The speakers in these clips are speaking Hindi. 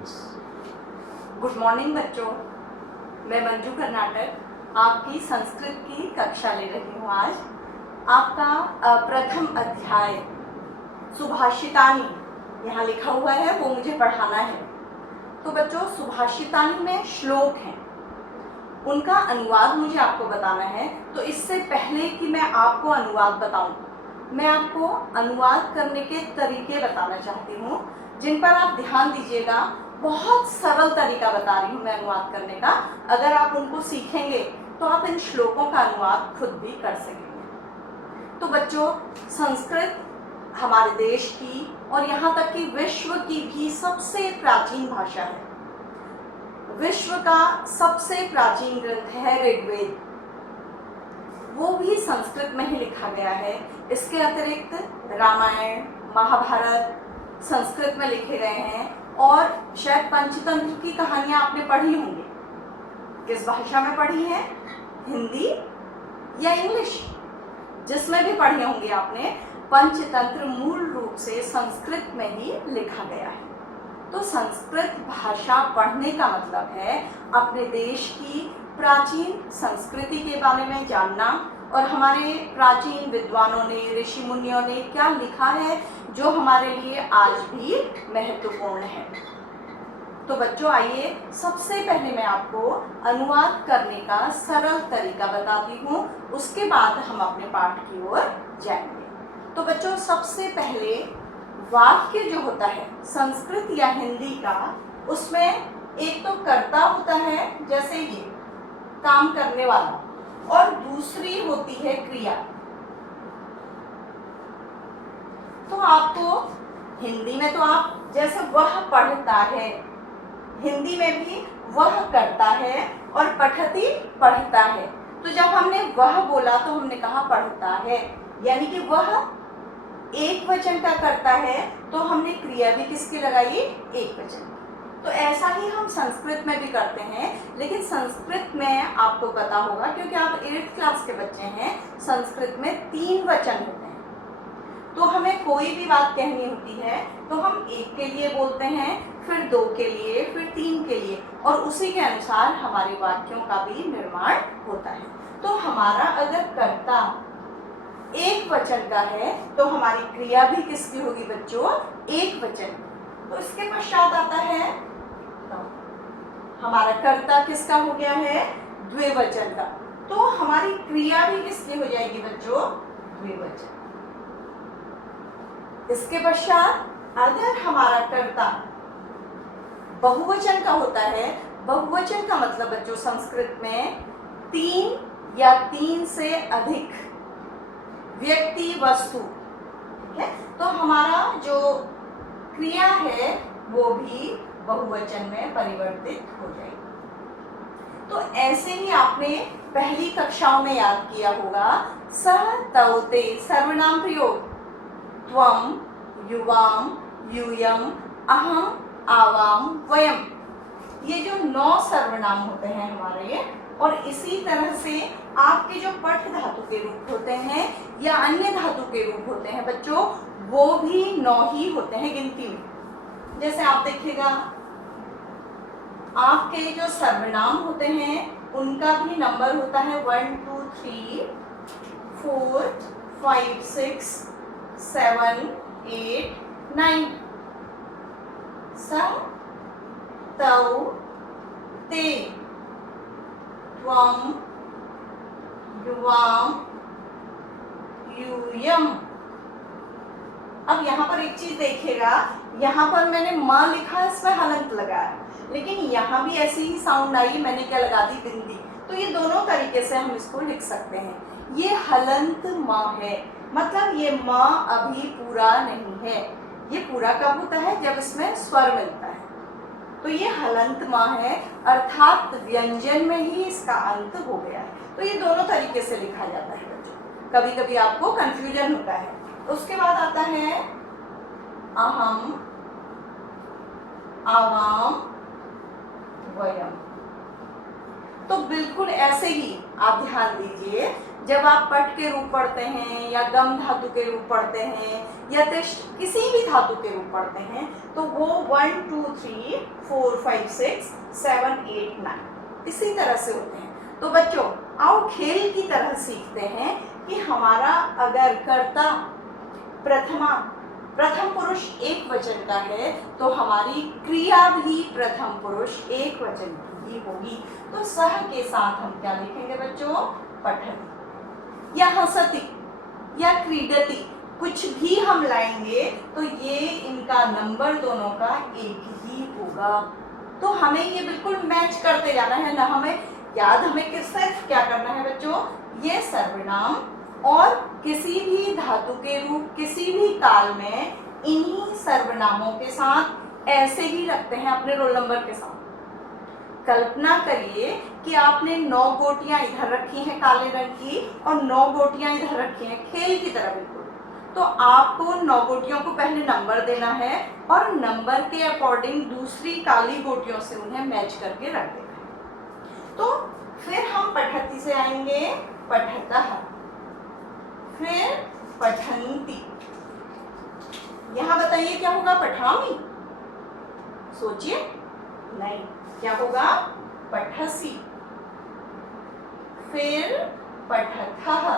गुड मॉर्निंग बच्चों, मैं मंजू कर्नाटक आपकी संस्कृत की कक्षा ले रही हूँ। आज आपका प्रथम अध्याय सुभाषितानी यहाँ लिखा हुआ है, वो मुझे पढ़ाना है। तो बच्चों, सुभाषितानी में श्लोक हैं, उनका अनुवाद मुझे आपको बताना है। तो इससे पहले कि मैं आपको अनुवाद बताऊं, मैं आपको अनुवाद करने के तरीके बताना चाहती हूँ, जिन पर आप ध्यान दीजिएगा। बहुत सरल तरीका बता रही हूँ मैं अनुवाद करने का। अगर आप उनको सीखेंगे तो आप इन श्लोकों का अनुवाद खुद भी कर सकेंगे। तो बच्चों, संस्कृत हमारे देश की और यहाँ तक कि विश्व की भी सबसे प्राचीन भाषा है। विश्व का सबसे प्राचीन ग्रंथ है ऋग्वेद, वो भी संस्कृत में ही लिखा गया है। इसके अतिरिक्त रामायण, महाभारत संस्कृत में लिखे गए हैं, और शायद पंचतंत्र की कहानियां आपने पढ़ी होंगी। किस भाषा में पढ़ी है? हिंदी या इंग्लिश? जिसमें भी पढ़ी होंगी आपने, पंचतंत्र मूल रूप से संस्कृत में ही लिखा गया है। तो संस्कृत भाषा पढ़ने का मतलब है अपने देश की प्राचीन संस्कृति के बारे में जानना, और हमारे प्राचीन विद्वानों ने, ऋषि मुनियों ने क्या लिखा है जो हमारे लिए आज भी महत्वपूर्ण है। तो बच्चों, आइए सबसे पहले मैं आपको अनुवाद करने का सरल तरीका बताती हूँ, उसके बाद हम अपने पाठ की ओर जाएंगे। तो बच्चों, सबसे पहले वाक्य जो होता है संस्कृत या हिंदी का, उसमें एक तो कर्ता होता है, जैसे ये काम करने वाला, और दूसरी होती है क्रिया। तो आपको हिंदी में तो आप जैसे वह पढ़ता है, हिंदी में भी वह करता है, और पठती पढ़ता है। तो जब हमने वह बोला तो हमने कहा पढ़ता है, यानी कि वह एक वचन का करता है, तो हमने क्रिया भी किसकी लगाई? एक वचन। तो ऐसा ही हम संस्कृत में भी करते हैं, लेकिन संस्कृत में आपको पता होगा, क्योंकि आप 8th क्लास के बच्चे हैं, संस्कृत में 3 वचन होते हैं। तो हमें कोई भी बात कहनी होती है तो हम एक के लिए बोलते हैं, फिर 2 के लिए, फिर 3 के लिए, और उसी के अनुसार हमारे वाक्यों का भी निर्माण होता है। तो हमारा अगर कर्ता एक वचन का है तो हमारी क्रिया भी किसकी होगी बच्चों? एक वचन। तो इसके पश्चात आता है हमारा कर्ता किसका हो गया है? द्विवचन का। तो हमारी क्रिया भी किसकी हो जाएगी बच्चों? द्विवचन। इसके पश्चात अगर हमारा कर्ता बहुवचन का होता है, बहुवचन का मतलब बच्चों संस्कृत में 3 या 3 से अधिक व्यक्ति, वस्तु, ठीक है? तो हमारा जो क्रिया है वो भी बहुवचन में परिवर्तित हो जाएगी। तो ऐसे ही आपने पहली कक्षाओं में याद किया होगा, सह, तौ, ते सर्वनाम प्रयोग, त्वम, युवाम, यूयम, अहम, आवाम, वयम, ये जो 9 सर्वनाम होते हैं हमारे। और इसी तरह से आपके जो पठ धातु के रूप होते हैं या अन्य धातु के रूप होते हैं बच्चों, वो भी 9 ही होते हैं गिनती में। जैसे आप देखिएगा, आपके जो सर्वनाम होते हैं उनका भी नंबर होता है 1 2 3 4 5 6 7 8 9। सह, तौ, ते, त्वम, युवाम, यूयम। अब यहाँ पर एक चीज देखिएगा, यहाँ पर मैंने माँ लिखा, इसमें हलंत लगाया, लेकिन यहाँ भी ऐसी ही साउंड आई, मैंने क्या लगा दी? बिंदी। तो ये दोनों तरीके से हम इसको लिख सकते हैं। ये हलंत माँ है, मतलब ये माँ अभी पूरा नहीं है। ये पूरा कब होता है? जब इसमें स्वर मिलता है। तो ये हलंत माँ है, अर्थात व्यंजन में ही इसका अंत हो गया है। तो ये दोनों तरीके से लिखा जाता है बच्चों, कभी कभी आपको कंफ्यूजन होता है। उसके बाद आता है अहम, आवाम, वयम। तो बिल्कुल ऐसे ही आप ध्यान दीजिए, जब आप पट के रूप पढ़ते हैं या गम धातु के रूप पढ़ते हैं या तिष्ठ किसी भी धातु के रूप पढ़ते हैं तो वो 1 2 3 4 5 6 7 8 9 इसी तरह से होते हैं। तो बच्चों आओ खेल की तरह सीखते हैं कि हमारा अगर कर्ता प्रथम पुरुष एक वचन का है तो हमारी क्रिया भी प्रथम पुरुष एक वचन की ही होगी। तो सह के साथ हम क्या लिखेंगे बच्चों? पठति या हसति या क्रीडति, कुछ भी हम लाएंगे तो ये इनका नंबर दोनों का एक ही होगा। तो हमें ये बिल्कुल मैच करते जाना है ना, हमें याद हमें किससे क्या करना है बच्चों? ये सर्वनाम और किसी भी धातु के रूप किसी भी काल में इन्हीं सर्वनामों के साथ ऐसे ही रखते हैं अपने रोल नंबर के साथ। कल्पना करिए कि आपने 9 गोटियां इधर रखी हैं काले रंग की और 9 गोटियां इधर रखी हैं खेल की तरह बिल्कुल। तो आपको 9 गोटियों को पहले नंबर देना है और नंबर के अकॉर्डिंग दूसरी काली गोटियों से उन्हें मैच करके रख देना है। तो फिर हम पठति से आएंगे पठतः, फिर पठन्ति। यहां बताइए क्या होगा? पठामी? सोचिए, नहीं, क्या होगा? पठसि, फिर पठथः,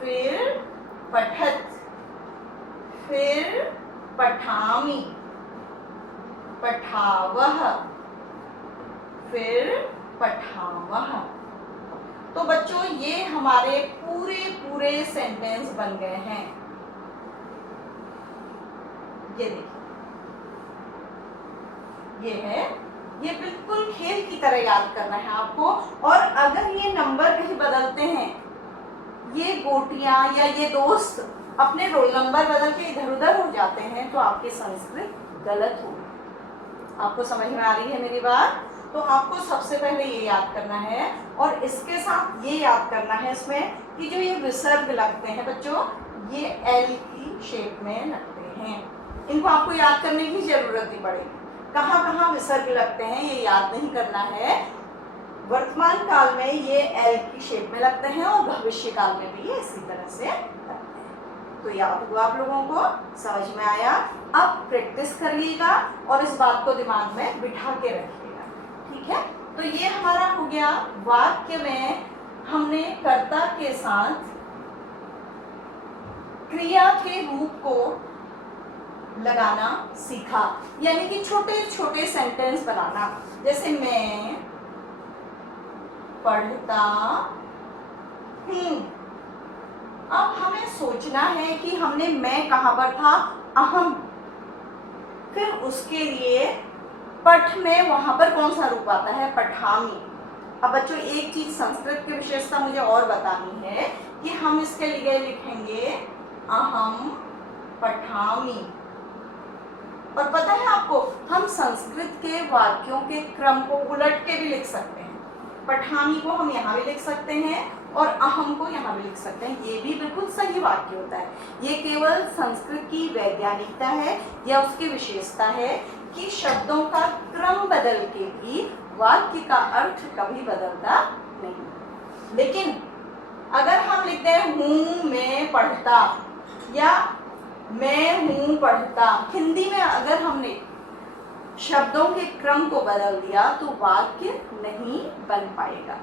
फिर पठत, फिर पठामि, पठावः, फिर पठावः। तो बच्चों ये हमारे पूरे सेंटेंस बन गए हैं। ये देखिए, ये है, ये बिल्कुल खेल की तरह याद करना है आपको। और अगर ये नंबर कहीं बदलते हैं, ये गोटियां या ये दोस्त अपने रोल नंबर बदल के इधर उधर हो जाते हैं तो आपकी संस्कृत गलत होगी। आपको समझ में आ रही है मेरी बात? तो आपको सबसे पहले ये याद करना है और इसके साथ ये याद करना है इसमें कि जो ये विसर्ग लगते हैं बच्चों, ये एल की शेप में लगते हैं। इनको आपको याद करने की जरूरत नहीं पड़ेगी। कहाँ कहाँ विसर्ग लगते हैं ये याद नहीं करना है। वर्तमान काल में ये एल की शेप में लगते हैं और भविष्य काल में भी ये इसी तरह से लगते हैं। तो याद हुआ आप लोगों को? समझ में आया? अब प्रैक्टिस करिएगा और इस बात को दिमाग में बिठा के रखिएगा, ठीक है? तो ये हमारा हो गया वाक्य में हमने कर्ता के साथ क्रिया के रूप को लगाना सीखा, यानी कि छोटे छोटे सेंटेंस बनाना। जैसे मैं पढ़ता हूँ। अब हमें सोचना है कि हमने मैं कहाँ पर था? अहम। फिर उसके लिए पठ में वहां पर कौन सा रूप आता है? पठामी। अब बच्चों एक चीज संस्कृत की विशेषता मुझे और बतानी है कि हम इसके लिए लिखेंगे अहम पठामी। और पता है आपको, हम संस्कृत के वाक्यों के क्रम को उलट के भी लिख सकते हैं। पठामी को हम यहाँ भी लिख सकते हैं और अहम को यहाँ भी लिख सकते हैं। ये भी बिल्कुल सही वाक्य होता है। ये केवल संस्कृत की वैज्ञानिकता है या उसकी विशेषता है कि शब्दों का क्रम बदल के भी वाक्य का अर्थ कभी बदलता नहीं। लेकिन अगर हम लिखते हैं हूँ मैं पढ़ता या मैं हूँ पढ़ता, हिंदी में अगर हमने शब्दों के क्रम को बदल दिया तो वाक्य नहीं बन पाएगा।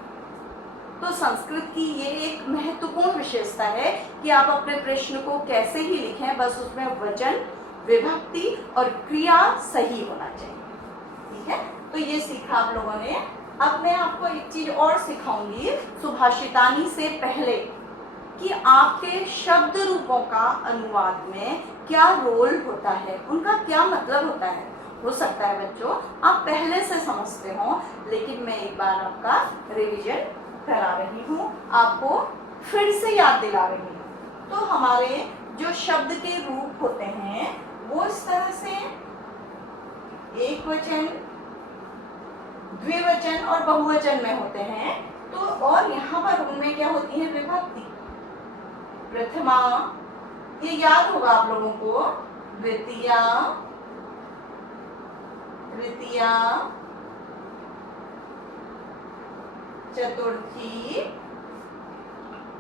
तो संस्कृत की ये एक महत्वपूर्ण विशेषता है कि आप अपने प्रश्न को कैसे ही लिखें, बस उसमें वचन, विभक्ति और क्रिया सही होना चाहिए, ठीक है? तो ये सीखा आप लोगों ने। अब मैं आपको एक चीज और सिखाऊंगी सुभाषितानी से पहले कि आपके शब्द रूपों का अनुवाद में क्या रोल होता है, उनका क्या मतलब होता है। हो सकता है बच्चों आप पहले से समझते हो, लेकिन मैं एक बार आपका रिवीजन करा रही हूँ, आपको फिर से याद दिला रही हूँ। तो हमारे जो शब्द के रूप होते हैं वो इस तरह से एक वचन, द्विवचन और बहुवचन में होते हैं। तो और यहाँ पर उनमें क्या होती है? विभक्ति। प्रथमा, ये याद होगा आप लोगों को, द्वितीया, तृतीया, चतुर्थी,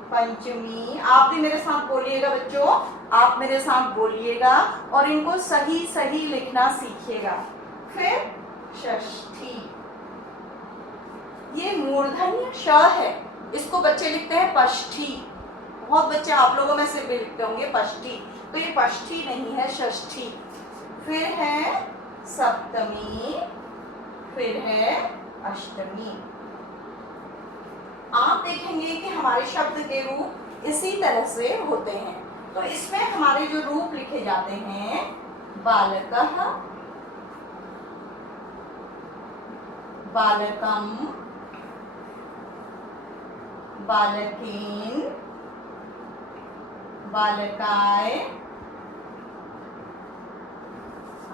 पंचमी। आप भी मेरे साथ बोलिएगा बच्चों, आप मेरे साथ बोलिएगा और इनको सही सही लिखना सीखिएगा। फिर षष्ठी, ये मूर्धन्य श है, इसको बच्चे लिखते हैं पष्ठी। बहुत बच्चे आप लोगों में से भी लिखते होंगे पष्ठी, तो ये पष्ठी नहीं है, षष्ठी। फिर है सप्तमी, फिर है अष्टमी। आप देखेंगे कि हमारे शब्द के रूप इसी तरह से होते हैं। तो इसमें हमारे जो रूप लिखे जाते हैं, बालकः, बालकम, बालकेन, बालकाय।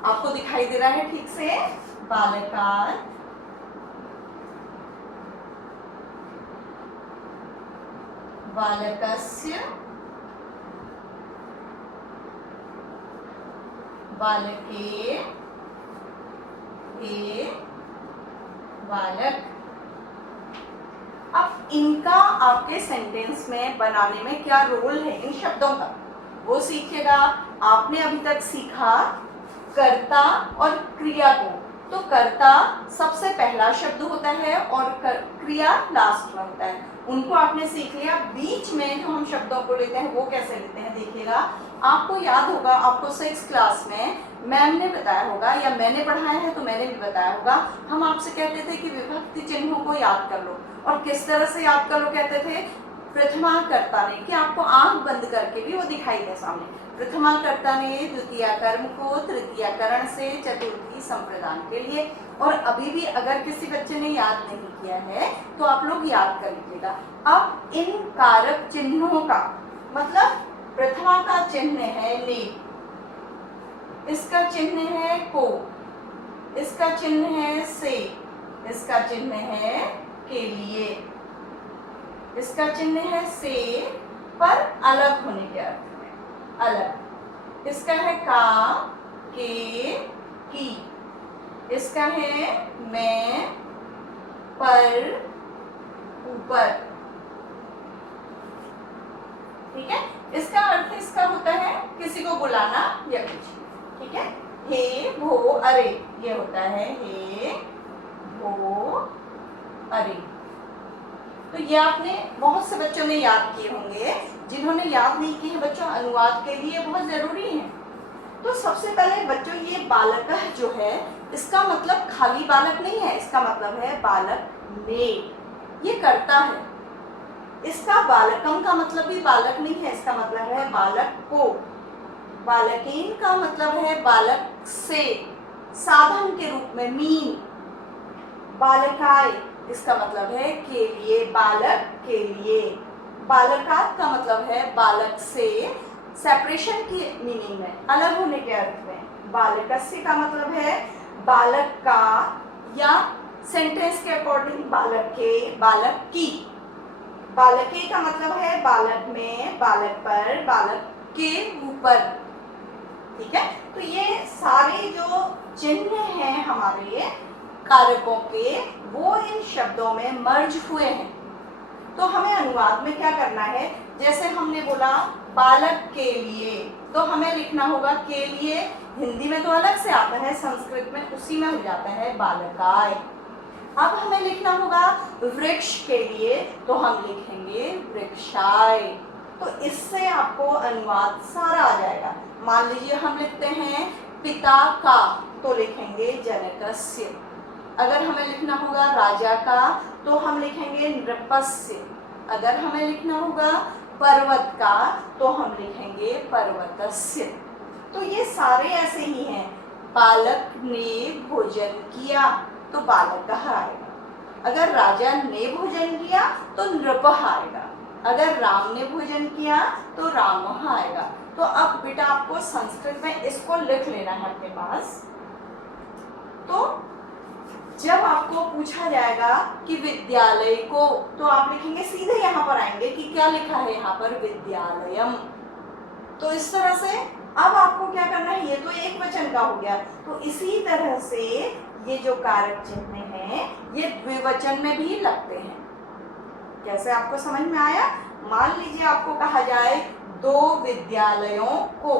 आपको दिखाई दे रहा है ठीक से? बालकाय, बालकस्य, बालके, ए, बालक। अब इनका आपके सेंटेंस में बनाने में क्या रोल है इन शब्दों का, वो सीखिएगा। आपने अभी तक सीखा कर्ता और क्रिया को। तो कर्ता सबसे पहला शब्द होता है और क्रिया लास्ट में होता है, उनको आपने सीख लिया। बीच में जो हम शब्दों को लेते हैं वो कैसे लेते हैं देखिएगा। आपको याद होगा, आपको 6th क्लास में मैम ने बताया होगा या मैंने पढ़ाया है तो मैंने भी बताया होगा। हम आपसे कहते थे कि विभक्ति चिन्हों को याद कर लो, और किस तरह से याद कर लो कहते थे? प्रथमा कर्ता ने, कि आपको आंख बंद करके भी वो दिखाई दे सामने। प्रथमा कर्ता ने द्वितीय कर्म को तृतीय करण से चतुर्थी संप्रदान के लिए। और अभी भी अगर किसी बच्चे ने याद नहीं किया है तो आप लोग याद कर लीजिएगा। अब इन कारक चिन्हों का मतलब, प्रथमा का चिन्ह है ले, इसका चिन्ह है को, इसका चिन्ह है से, इसका चिन्ह है के लिए, इसका चिन्ह है से पर अलग होने के अर्थ में, अलग। इसका है का, के, की, इसका है मैं, पर, ऊपर। ठीक है, इसका अर्थ इसका होता है किसी को बुलाना या कुछ। ठीक है, हे भो अरे, ये होता है हे भो अरे। तो ये आपने बहुत से बच्चों ने याद किए होंगे। जिन्होंने याद नहीं किए हैं बच्चों, अनुवाद के लिए बहुत जरूरी है। तो सबसे पहले बच्चों, ये बालकः जो है इसका मतलब खाली बालक नहीं है, इसका मतलब है बालक ने, ये करता है। इसका बालकम का मतलब भी बालक नहीं है, इसका मतलब है बालक को। बालकेन का मतलब है बालक से, साधन के रूप में मीन। बालकाय, इसका मतलब है के लिए, बालक के लिए। बालकात का मतलब है बालक से, सेपरेशन की मीनिंग में, अलग होने के अर्थ में। बालकस्य का मतलब है बालक का, या सेंटेंस के अकॉर्डिंग बालक के, बालक की। बालके का मतलब है बालक में, बालक पर, बालक के ऊपर। ठीक है, तो ये सारे जो चिन्ह हैं हमारे कारकों के, वो इन शब्दों में मर्ज हुए हैं। तो हमें अनुवाद में क्या करना है, जैसे हमने बोला बालक के लिए, तो हमें लिखना होगा के लिए। हिंदी में तो अलग से आता है, संस्कृत में उसी में हो जाता है बालकाय। अब हमें लिखना होगा वृक्ष के लिए, तो हम लिखेंगे वृक्षाय। तो इससे आपको अनुवाद सारा आ जाएगा। मान लीजिए हम लिखते हैं पिता का, तो लिखेंगे जनकस्य। अगर हमें लिखना होगा राजा का, तो हम लिखेंगे नृपस्य। अगर हमें लिखना होगा पर्वत का, तो हम लिखेंगे पर्वतस्य। तो ये सारे ऐसे ही हैं। बालक ने भोजन किया तो बालक आएगा। अगर राजा ने भोजन किया तो नृप आएगा। अगर राम ने भोजन किया तो राम आएगा। तो अब बेटा आपको संस्कृत में इसको लिख लेना है अपने पास। तो जब आपको पूछा जाएगा कि विद्यालय को, तो आप लिखेंगे सीधे यहाँ पर आएंगे कि क्या लिखा है यहाँ पर, विद्यालयम। तो इस तरह से अब आपको क्या करना है, ये तो एक वचन का हो गया। तो इसी तरह से ये जो कारक चिन्ह हैं ये द्विवचन में भी लगते हैं। कैसे आपको समझ में आया? मान लीजिए आपको कहा जाए 2 विद्यालयों को,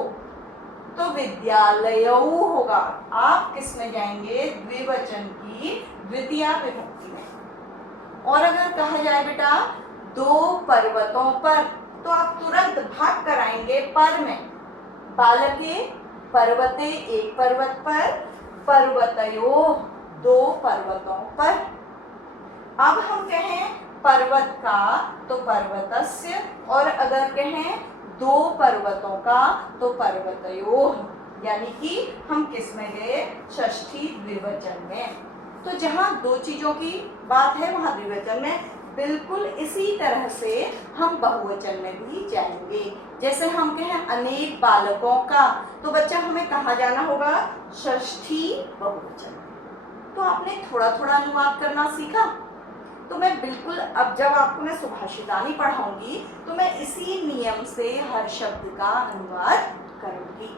तो विद्यालयों होगा, आप किस में जाएंगे? द्विवचन की द्वितीया विभक्ति में। और अगर कहा जाए बेटा 2 पर्वतों पर, तो आप तुरंत भाग कर आएंगे पर में। बालके पर्वते, एक पर्वत पर, पर्वतयोः 2 पर्वतों पर। अब हम कहें पर्वत का तो पर्वतस्य, और अगर कहें 2 पर्वतों का तो पर्वतयोः, यानी कि हम किस में गए? षष्ठी द्विवचन में। तो जहां 2 चीजों की बात है वहां द्विवचन में, बिल्कुल इसी तरह से हम बहुवचन में भी जाएंगे। जैसे हम कहें अनेक बालकों का, तो बच्चा हमें कहाँ जाना होगा? षष्ठी बहुवचन। तो आपने थोड़ा थोड़ा अनुवाद करना सीखा। तो मैं बिल्कुल अब जब आपको मैं सुभाषितानी पढ़ाऊंगी तो मैं इसी नियम से हर शब्द का अनुवाद करूंगी।